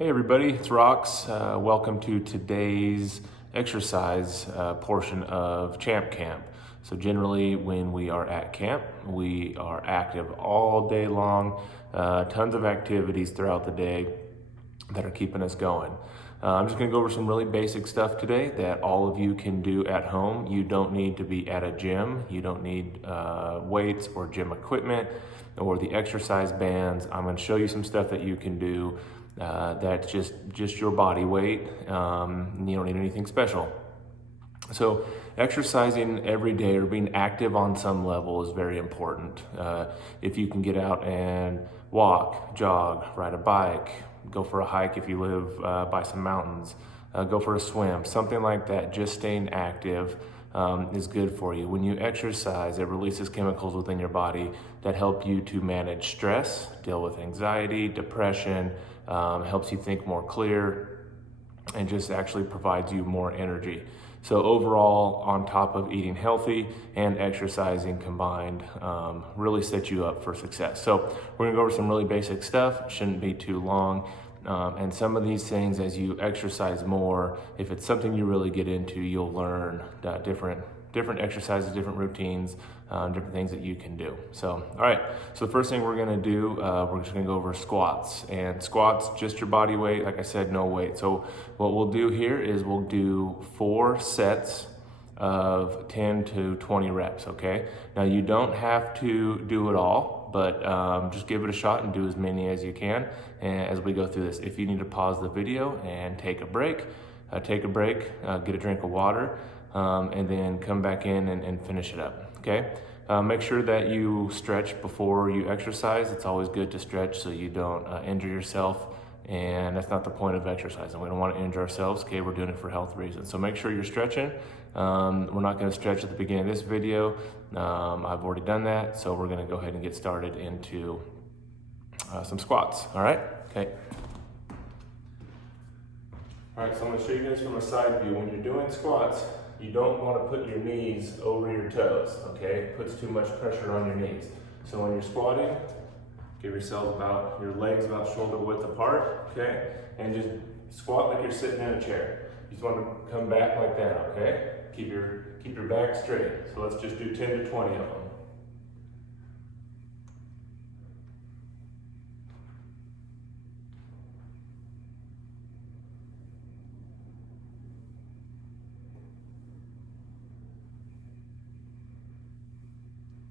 Hey everybody, it's Rox. Welcome to today's exercise portion of Champ Camp. So generally when we are at camp, we are active all day long, tons of activities throughout the day that are keeping us going. I'm just gonna go over some really basic stuff today that all of you can do at home. You don't need to be at a gym. You don't need weights or gym equipment or the exercise bands. I'm gonna show you some stuff that you can do that's just your body weight. You don't need anything special. So exercising every day or being active on some level is very important. If you can get out and walk, jog, ride a bike, go for a hike if you live by some mountains, go for a swim, something like that, just staying active is good for you. When you exercise, it releases chemicals within your body that help you to manage stress, deal with anxiety, depression, helps you think more clear, and just actually provides you more energy. So overall, on top of eating healthy and exercising combined, really set you up for success. So we're gonna go over some really basic stuff, shouldn't be too long. And some of these things, as you exercise more, if it's something you really get into, you'll learn different exercises, different routines, different things that you can do. So, all right, so the first thing we're gonna do, we're just gonna go over squats. And squats, just your body weight, like I said, no weight. So what we'll do here is we'll do 4 sets of 10 to 20 reps, okay? Now you don't have to do it all, but just give it a shot and do as many as you can as we go through this. If you need to pause the video and take a break, get a drink of water, and then come back in and finish it up, okay? Make sure that you stretch before you exercise. It's always good to stretch so you don't injure yourself, and that's not the point of exercising. We don't want to injure ourselves, okay? We're doing it for health reasons. So make sure you're stretching. We're not gonna stretch at the beginning of this video. I've already done that, so we're gonna go ahead and get started into some squats, all right? Okay. All right, so I'm gonna show you guys from a side view. When you're doing squats, you don't want to put your knees over your toes, okay? It puts too much pressure on your knees. So when you're squatting, give yourself your legs about shoulder width apart, okay? And just squat like you're sitting in a chair. You just want to come back like that, okay? Keep your back straight. So let's just do 10 to 20 of them.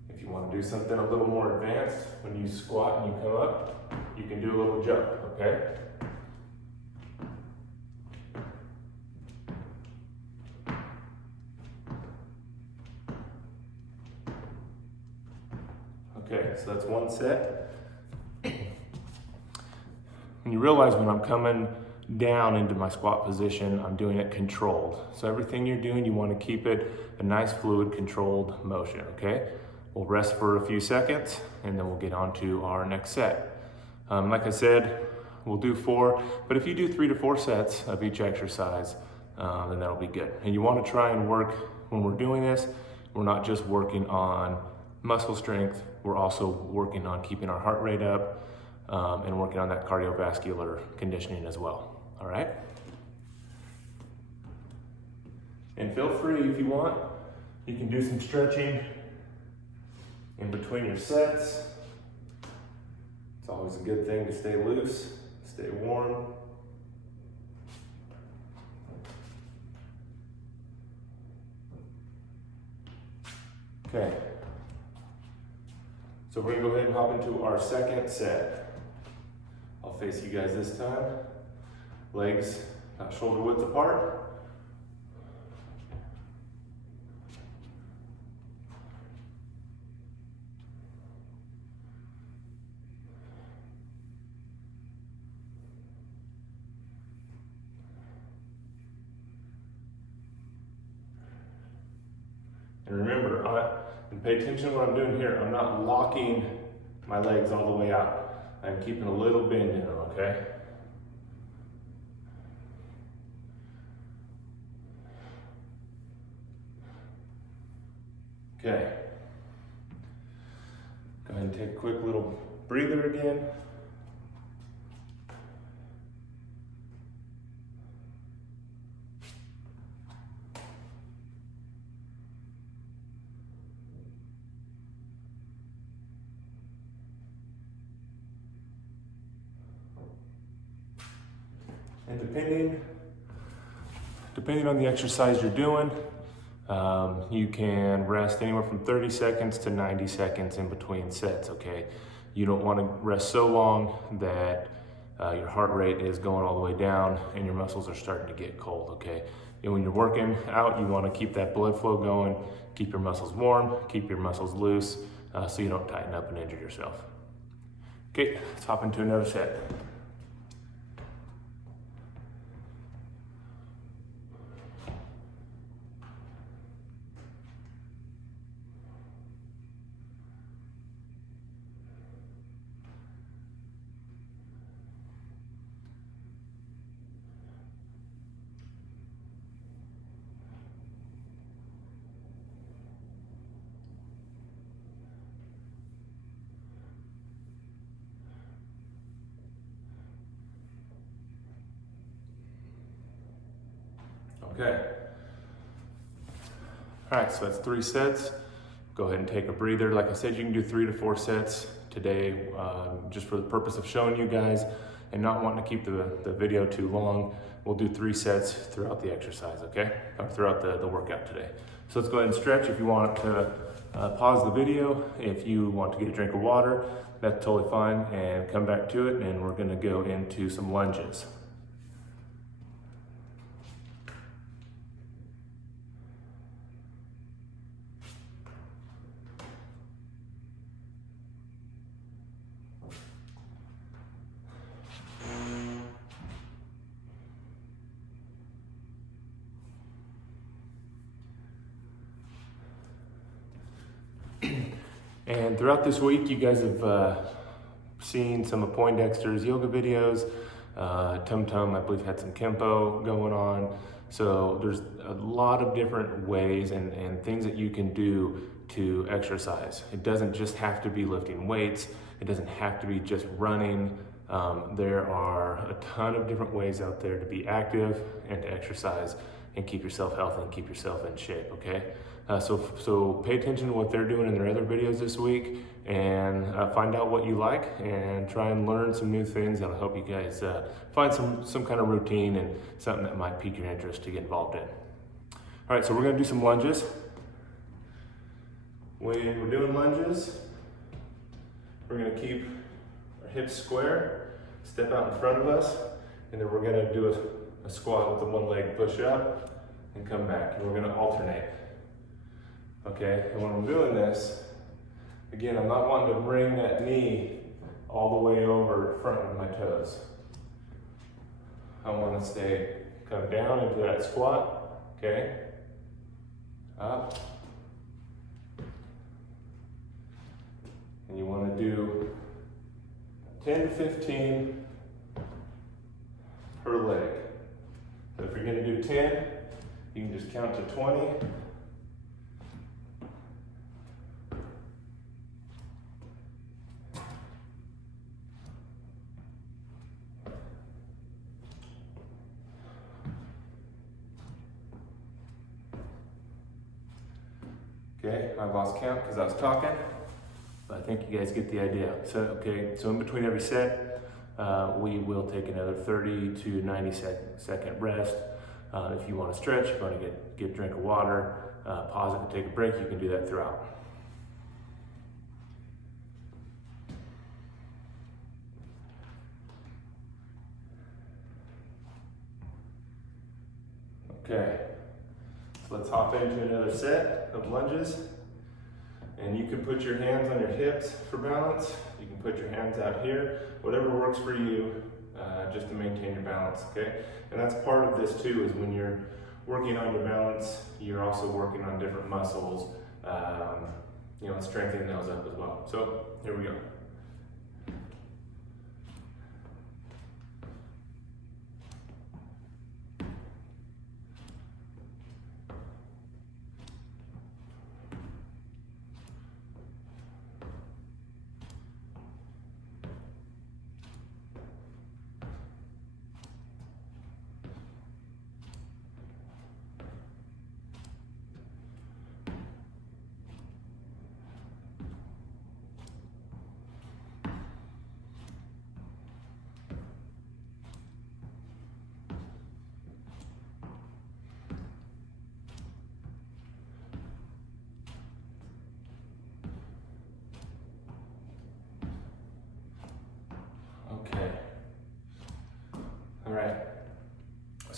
If you want to do something a little more advanced, when you squat and you come up, you can do a little jump, okay? Okay, so that's one set. And you realize when I'm coming down into my squat position, I'm doing it controlled. So everything you're doing, you want to keep it a nice fluid controlled motion, okay? We'll rest for a few seconds and then we'll get on to our next set. Like I said, we'll do 4, but if you do 3 to 4 sets of each exercise, then that'll be good. And you want to try and work, when we're doing this, we're not just working on muscle strength, we're also working on keeping our heart rate up and working on that cardiovascular conditioning as well, all right? And feel free, if you want, you can do some stretching in between your sets. It's always a good thing to stay loose, stay warm. Okay. So we're gonna go ahead and hop into our second set. I'll face you guys this time. Legs about shoulder width apart. And remember, and pay attention to what I'm doing here. I'm not locking my legs all the way out. I'm keeping a little bend in them, okay? Okay. Go ahead and take a quick little breather again. And depending on the exercise you're doing, you can rest anywhere from 30 seconds to 90 seconds in between sets, okay? You don't want to rest so long that your heart rate is going all the way down and your muscles are starting to get cold, okay? And when you're working out, you want to keep that blood flow going, keep your muscles warm, keep your muscles loose, so you don't tighten up and injure yourself. Okay, let's hop into another set. Okay. All right, so that's 3 sets. Go ahead and take a breather. Like I said, you can do 3 to 4 sets today, just for the purpose of showing you guys and not wanting to keep the video too long. We'll do 3 sets throughout the exercise, okay? Or throughout the workout today. So let's go ahead and stretch. If you want to pause the video, if you want to get a drink of water, that's totally fine, and come back to it, and we're gonna go into some lunges. And throughout this week, you guys have seen some of Poindexter's yoga videos. Tum Tum, I believe, had some Kempo going on. So there's a lot of different ways and things that you can do to exercise. It doesn't just have to be lifting weights. It doesn't have to be just running. There are a ton of different ways out there to be active and to exercise and keep yourself healthy and keep yourself in shape, okay? So pay attention to what they're doing in their other videos this week, and find out what you like and try and learn some new things that'll help you guys find some kind of routine and something that might pique your interest to get involved in. All right, so we're gonna do some lunges. When we're doing lunges, we're gonna keep our hips square, step out in front of us, and then we're gonna do a squat with the one leg push up and come back, and we're gonna alternate. Okay, and when I'm doing this, again, I'm not wanting to bring that knee all the way over in front of my toes. I want to stay kind of down into that squat, okay? Up. And you want to do 10 to 15 per leg. So if you're going to do 10, you can just count to 20. Okay, I lost count because I was talking, but I think you guys get the idea. So in between every set, we will take another 30 to 90 second rest. If you want to stretch, if you want to get a drink of water, pause it and take a break, you can do that throughout. Okay. So let's hop into another set of lunges. And you can put your hands on your hips for balance. You can put your hands out here, whatever works for you, just to maintain your balance, okay? And that's part of this too, is when you're working on your balance, you're also working on different muscles, and strengthening those up as well. So here we go.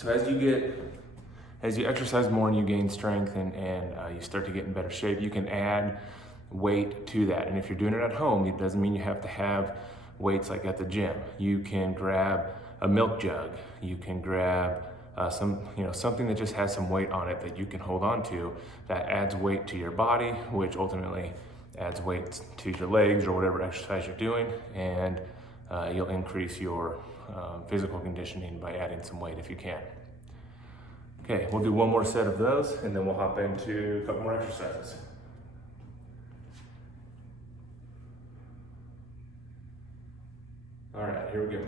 So as you exercise more and you gain strength and you start to get in better shape, you can add weight to that. And if you're doing it at home, it doesn't mean you have to have weights like at the gym. You can grab a milk jug. You can grab something that just has some weight on it that you can hold on to that adds weight to your body, which ultimately adds weight to your legs or whatever exercise you're doing, and you'll increase your physical conditioning by adding some weight if you can. Okay, we'll do one more set of those and then we'll hop into a couple more exercises. All right, here we go.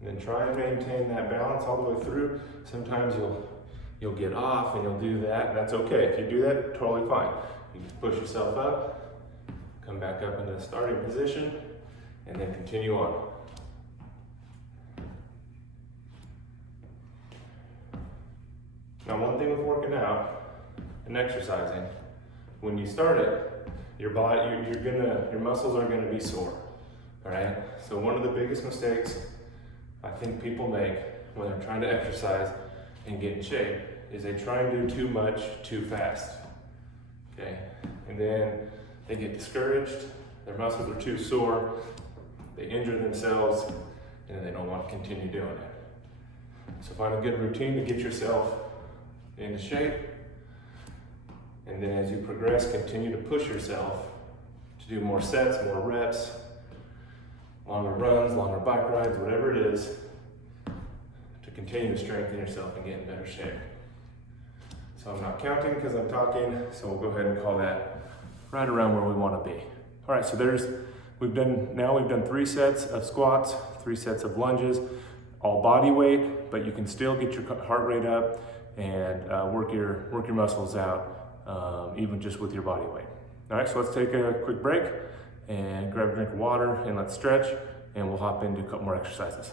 And then try and maintain that balance all the way through. Sometimes you'll get off and you'll do that, and that's okay. If you do that, totally fine. You just push yourself up, come back up into the starting position, and then continue on. Now, one thing with working out and exercising, when you start it, your muscles are gonna be sore, all right? So one of the biggest mistakes I think people make when they're trying to exercise and get in shape is they try and do too much too fast, okay? And then they get discouraged, their muscles are too sore, they injure themselves, and then they don't want to continue doing it. So find a good routine to get yourself into shape, and then as you progress, continue to push yourself to do more sets, more reps, longer runs, longer bike rides, whatever it is, to continue to strengthen yourself and get in better shape. So I'm not counting because I'm talking, so we'll go ahead and call that right around where we want to be. All right, so we've done 3 sets of squats, 3 sets of lunges, all body weight, but you can still get your heart rate up and work your muscles out, even just with your body weight. All right, so let's take a quick break and grab a drink of water and let's stretch, and we'll hop into a couple more exercises.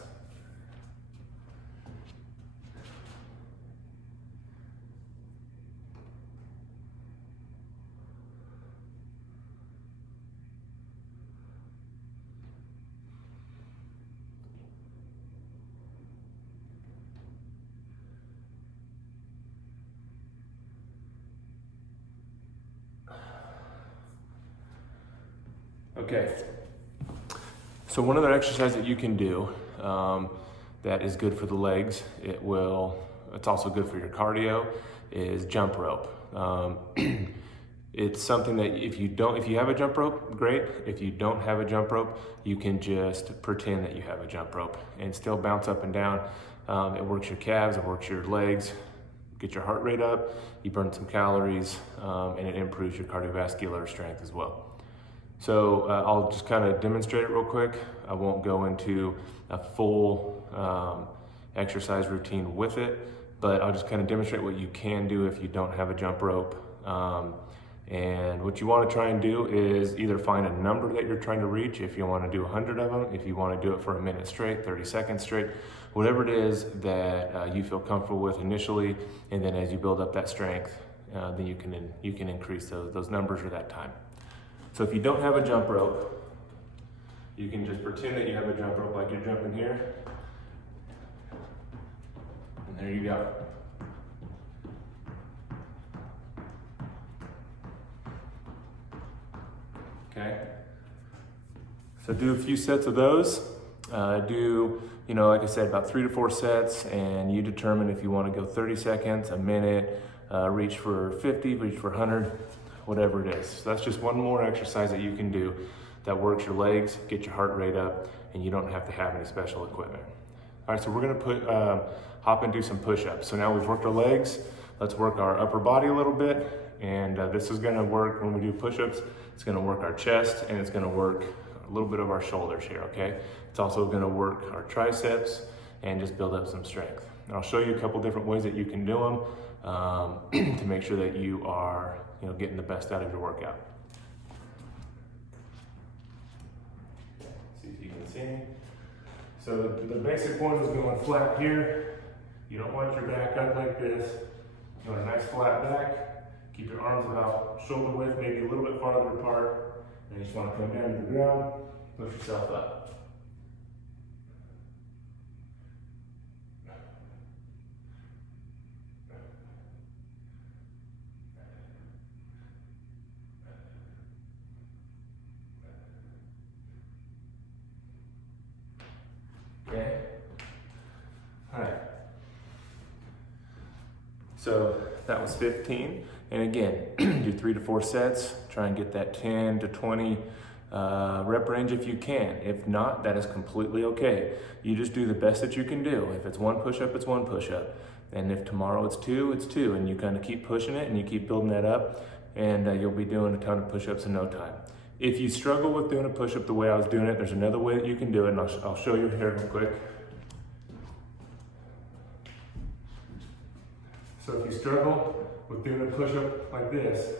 Okay, so one other exercise that you can do that is good for the legs, it's also good for your cardio, is jump rope. It's something that if you have a jump rope, great. If you don't have a jump rope, you can just pretend that you have a jump rope and still bounce up and down. It works your calves, it works your legs, get your heart rate up, you burn some calories, and it improves your cardiovascular strength as well. So I'll just kind of demonstrate it real quick. I won't go into a full exercise routine with it, but I'll just kind of demonstrate what you can do if you don't have a jump rope. And what you want to try and do is either find a number that you're trying to reach, if you want to do 100 of them, if you want to do it for a minute straight, 30 seconds straight, whatever it is that you feel comfortable with initially, and then as you build up that strength, then you can increase those numbers or that time. So if you don't have a jump rope, you can just pretend that you have a jump rope like you're jumping here. And there you go. Okay. So do a few sets of those. Like I said, about 3 to 4 sets, and you determine if you want to go 30 seconds, a minute, reach for 50, reach for 100. Whatever it is. So that's just one more exercise that you can do that works your legs, get your heart rate up, and you don't have to have any special equipment. All right, so we're gonna hop and do some push-ups. So now we've worked our legs, let's work our upper body a little bit, and this is gonna work when we do push-ups. It's gonna work our chest, and it's gonna work a little bit of our shoulders here, okay? It's also gonna work our triceps and just build up some strength. And I'll show you a couple different ways that you can do them to make sure that you are getting the best out of your workout. See if you can see me. So the basic one is going flat here. You don't want your back up like this. You want a nice flat back. Keep your arms about shoulder width, maybe a little bit farther apart, And you just want to come down to the ground, push yourself up. Okay. All right. So that was 15. And again, do 3 to 4 sets. Try and get that 10 to 20 rep range if you can. If not, that is completely okay. You just do the best that you can do. If it's 1 push-up, it's 1 push-up. And if tomorrow it's 2, it's 2. And you kind of keep pushing it and you keep building that up, and you'll be doing a ton of push-ups in no time. If you struggle with doing a push-up the way I was doing it, there's another way that you can do it, and I'll show you here real quick. So if you struggle with doing a push-up like this,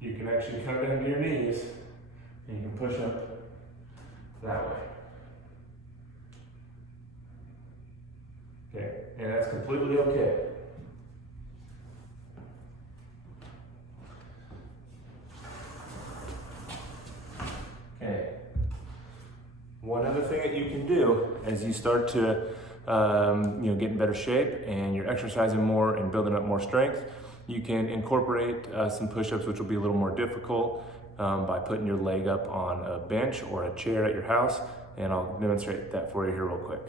you can actually come down to your knees and you can push up that way. Okay, and that's completely okay. Okay. One other thing that you can do as you start to get in better shape and you're exercising more and building up more strength, you can incorporate some push-ups, which will be a little more difficult, by putting your leg up on a bench or a chair at your house, and I'll demonstrate that for you here real quick.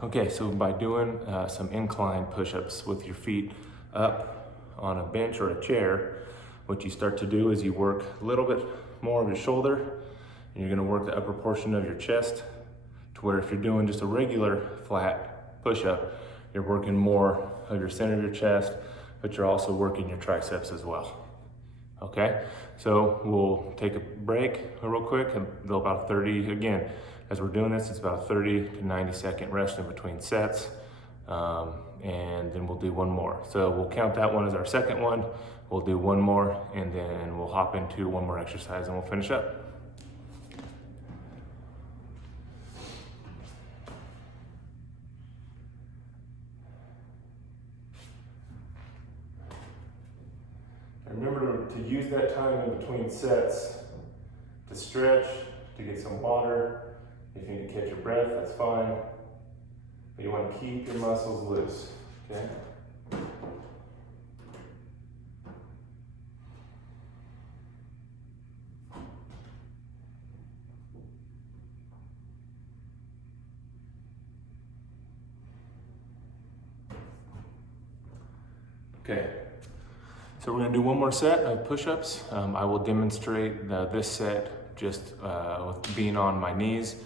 Okay, so by doing some incline push-ups with your feet up on a bench or a chair, what you start to do is you work a little bit more of your shoulder, and you're gonna work the upper portion of your chest, to where if you're doing just a regular flat push-up, you're working more of your center of your chest, but you're also working your triceps as well. Okay, so we'll take a break real quick, and about 30, again, as we're doing this, it's about a 30 to 90 second rest in between sets, and then we'll do one more. So we'll count that one as our second one, we'll do one more, and then we'll hop into one more exercise and we'll finish up. Remember to use that time in between sets to stretch, to get some water. If you need to catch your breath, that's fine. But you want to keep your muscles loose, okay? Okay. So we're gonna do one more set of push-ups. I will demonstrate this set just with being on my knees,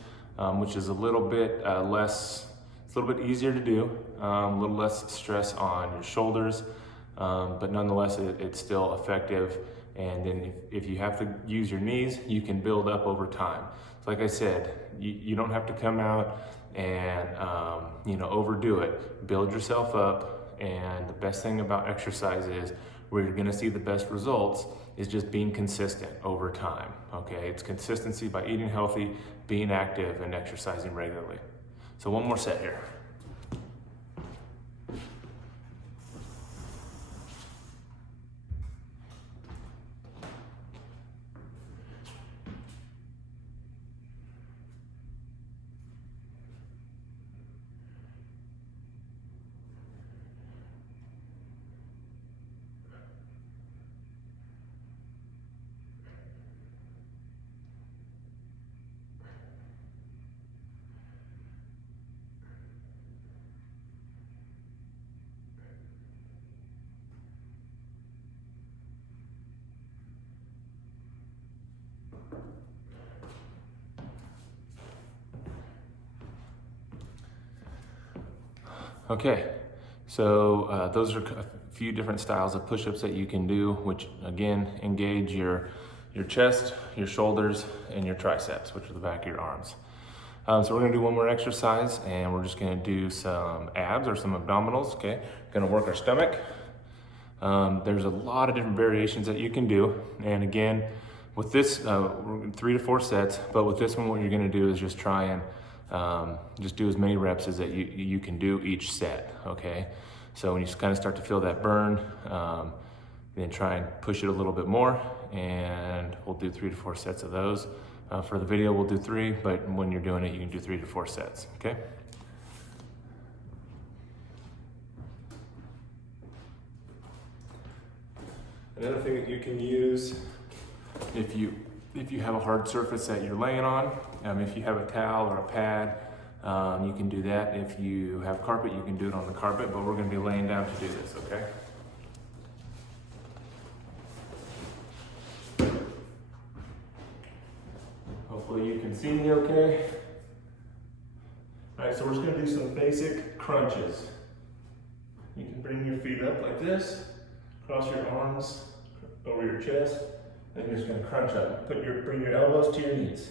which is a little bit it's a little bit easier to do, a little less stress on your shoulders, but nonetheless it's still effective. And then if you have to use your knees, you can build up over time. So like I said, you don't have to come out and overdo it. Build yourself up, and the best thing about exercise is, where you're gonna see the best results, is just being consistent over time, okay? It's consistency by eating healthy, being active, and exercising regularly. So one more set here. Okay, so those are a few different styles of push-ups that you can do, which again engage your chest, your shoulders, and your triceps, which are the back of your arms. So we're gonna do one more exercise, and we're just gonna do some abs or some abdominals, okay? Gonna work our stomach. There's a lot of different variations that you can do. And again, with this, 3 to 4 sets, but with this one, what you're gonna do is just try and just do as many reps as that you can do each set, okay? So when you kind of start to feel that burn, then try and push it a little bit more, and we'll do 3 to 4 sets of those. For the video, we'll do 3, but when you're doing it, you can do 3 to 4 sets, okay? Another thing that you can use, if you have a hard surface that you're laying on, if you have a towel or a pad, you can do that. If you have carpet, you can do it on the carpet, but we're gonna be laying down to do this, okay? Hopefully you can see me okay. All right, so we're just gonna do some basic crunches. You can bring your feet up like this, cross your arms over your chest, and you're just gonna crunch up. Bring your elbows to your knees.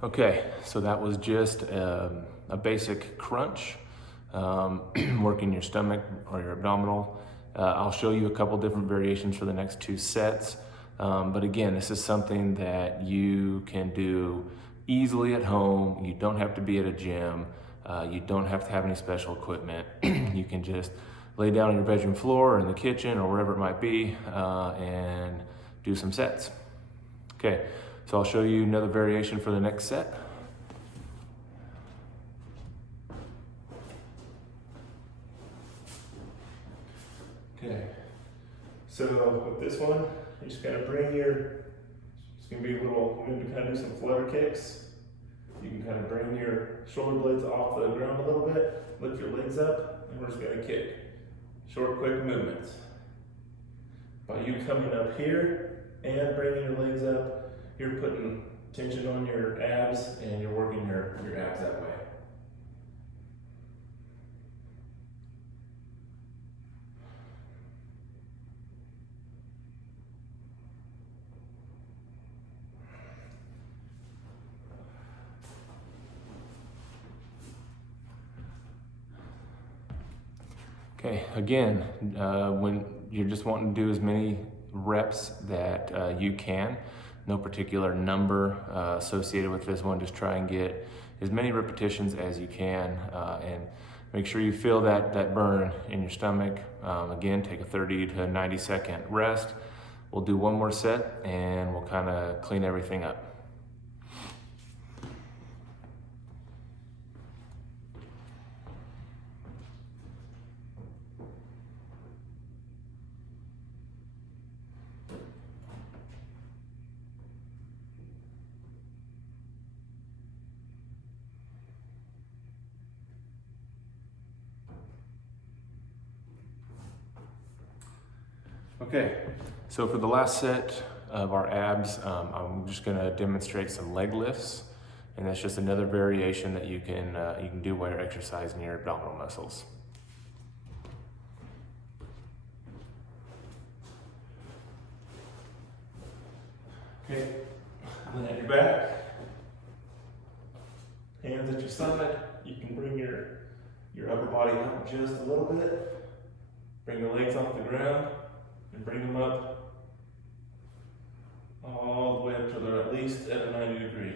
Okay, so that was just a basic crunch, working your stomach or your abdominal. I'll show you a couple different variations for the next 2 sets. But again, this is something that you can do easily at home. You don't have to be at a gym. You don't have to have any special equipment. You can just lay down on your bedroom floor or in the kitchen or wherever it might be, and do some sets. Okay. So I'll show you another variation for the next set. Okay, so with this one, you just gotta bring it's gonna be we're gonna kind of do some flutter kicks. You can kind of bring your shoulder blades off the ground a little bit, lift your legs up, and we're just gonna kick. Short, quick movements. By you coming up here and bringing your legs up, you're putting tension on your abs and you're working your abs that way. Okay, again, when you're just wanting to do as many reps that you can, no particular number associated with this one. Just try and get as many repetitions as you can, and make sure you feel that burn in your stomach. Again, take a 30 to 90 second rest. We'll do one more set and we'll kind of clean everything up. Okay, so for the last set of our abs, I'm just gonna demonstrate some leg lifts, and that's just another variation that you can do while you're exercising your abdominal muscles. Okay, lay on your back, hands at your side. You can bring your upper body up just a little bit. Bring your legs off the ground and bring them up all the way up to they're at least at a 90 degree.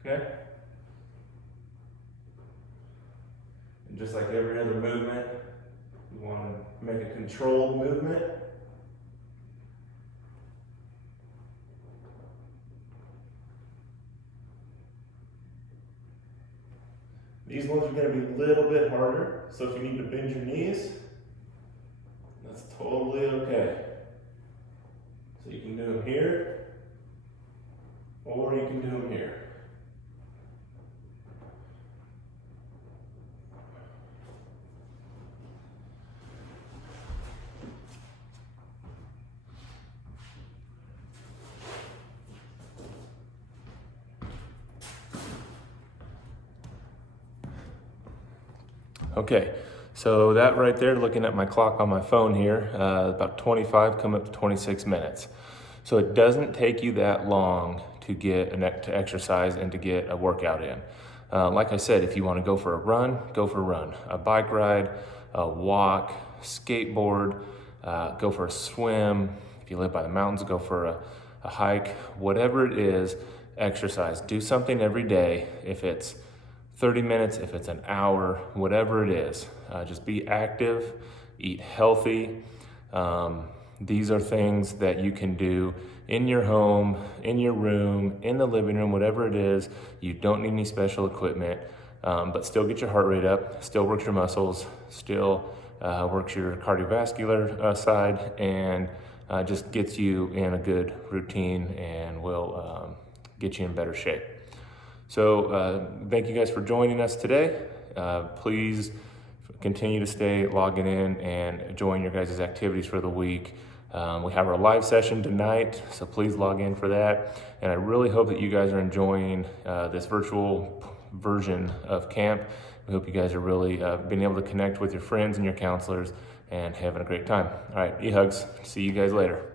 Okay? And just like every other movement, we want to make a controlled movement. These ones are going to be a little bit harder, so if you need to bend your knees, that's totally okay. So you can do them here, or you can do them here. Okay, so that right there, looking at my clock on my phone here, about 25, come up to 26 minutes. So it doesn't take you that long to get to exercise and to get a workout in. Like I said, if you want to go for a run, go for a run. A bike ride, a walk, skateboard, go for a swim. If you live by the mountains, go for a hike. Whatever it is, exercise. Do something every day. If it's 30 minutes, if it's an hour, whatever it is, just be active, eat healthy. These are things that you can do in your home, in your room, in the living room, whatever it is. You don't need any special equipment, but still get your heart rate up, still works your muscles, still works your cardiovascular side, and just gets you in a good routine and will get you in better shape. So thank you guys for joining us today. Please continue to stay logging in and join your guys' activities for the week. We have our live session tonight, so please log in for that. And I really hope that you guys are enjoying this virtual version of camp. We hope you guys are really being able to connect with your friends and your counselors and having a great time. All right, e-hugs. See you guys later.